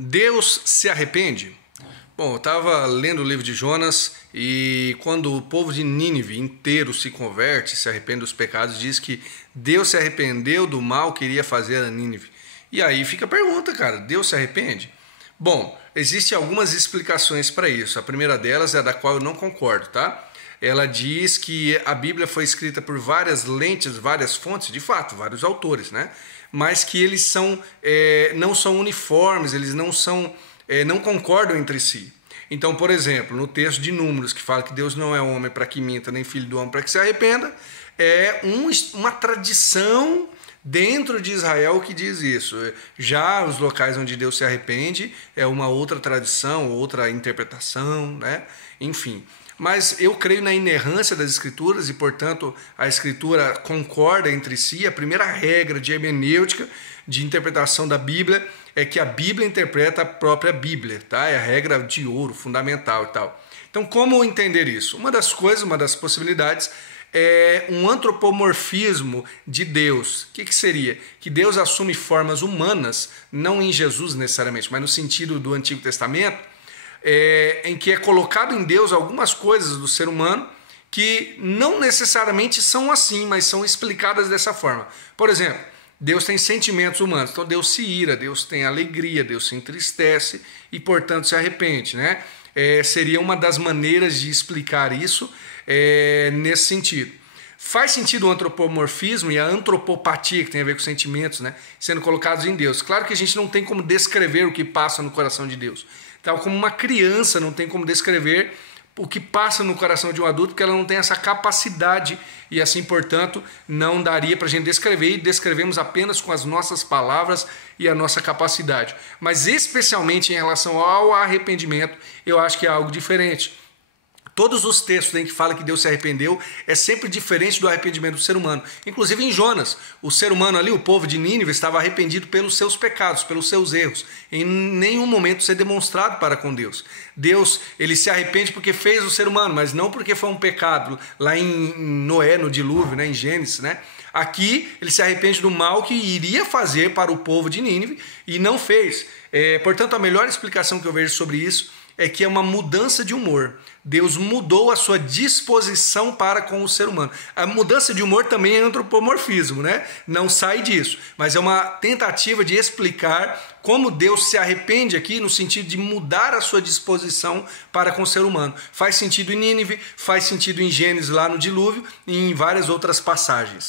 Deus se arrepende? Bom, eu estava lendo o livro de Jonas e quando o povo de Nínive inteiro se converte, se arrepende dos pecados, diz que Deus se arrependeu do mal que iria fazer a Nínive. E aí fica a pergunta, cara, Deus se arrepende? Bom, existem algumas explicações para isso. A primeira delas é a da qual eu não concordo, tá? Ela diz que a Bíblia foi escrita por várias lentes, várias fontes, de fato, vários autores, né? Mas que eles não são uniformes, eles não concordam entre si. Então, por exemplo, no texto de Números, que fala que Deus não é homem para que minta, nem filho do homem para que se arrependa, é uma tradição dentro de Israel que diz isso. Já os locais onde Deus se arrepende é uma outra tradição, outra interpretação, né? Enfim. Mas eu creio na inerrância das Escrituras e, portanto, a Escritura concorda entre si. A primeira regra de hermenêutica, de interpretação da Bíblia, é que a Bíblia interpreta a própria Bíblia, tá? É a regra de ouro, fundamental e tal. Então, como entender isso? Uma das possibilidades, é um antropomorfismo de Deus. O que seria? Que Deus assume formas humanas, não em Jesus necessariamente, mas no sentido do Antigo Testamento, em que é colocado em Deus algumas coisas do ser humano que não necessariamente são assim, mas são explicadas dessa forma. Por exemplo, Deus tem sentimentos humanos, então Deus se ira, Deus tem alegria, Deus se entristece e, portanto, se arrepende, né? Seria uma das maneiras de explicar isso nesse sentido. Faz sentido o antropomorfismo e a antropopatia, que tem a ver com sentimentos, né, sendo colocados em Deus. Claro que a gente não tem como descrever o que passa no coração de Deus. Tal como uma criança não tem como descrever o que passa no coração de um adulto, porque ela não tem essa capacidade e assim, portanto, não daria para a gente descrever, e descrevemos apenas com as nossas palavras e a nossa capacidade. Mas especialmente em relação ao arrependimento, eu acho que é algo diferente. Todos os textos em que fala que Deus se arrependeu é sempre diferente do arrependimento do ser humano. Inclusive em Jonas, o ser humano ali, o povo de Nínive, estava arrependido pelos seus pecados, pelos seus erros. Em nenhum momento isso é demonstrado para com Deus. Deus, ele se arrepende porque fez o ser humano, mas não porque foi um pecado. Lá em Noé, no dilúvio, né, em Gênesis, né? Aqui ele se arrepende do mal que iria fazer para o povo de Nínive e não fez. Portanto, a melhor explicação que eu vejo sobre isso é que é uma mudança de humor. Deus mudou a sua disposição para com o ser humano. A mudança de humor também é antropomorfismo, né? Não sai disso. Mas é uma tentativa de explicar como Deus se arrepende aqui no sentido de mudar a sua disposição para com o ser humano. Faz sentido em Nínive, faz sentido em Gênesis lá no dilúvio e em várias outras passagens.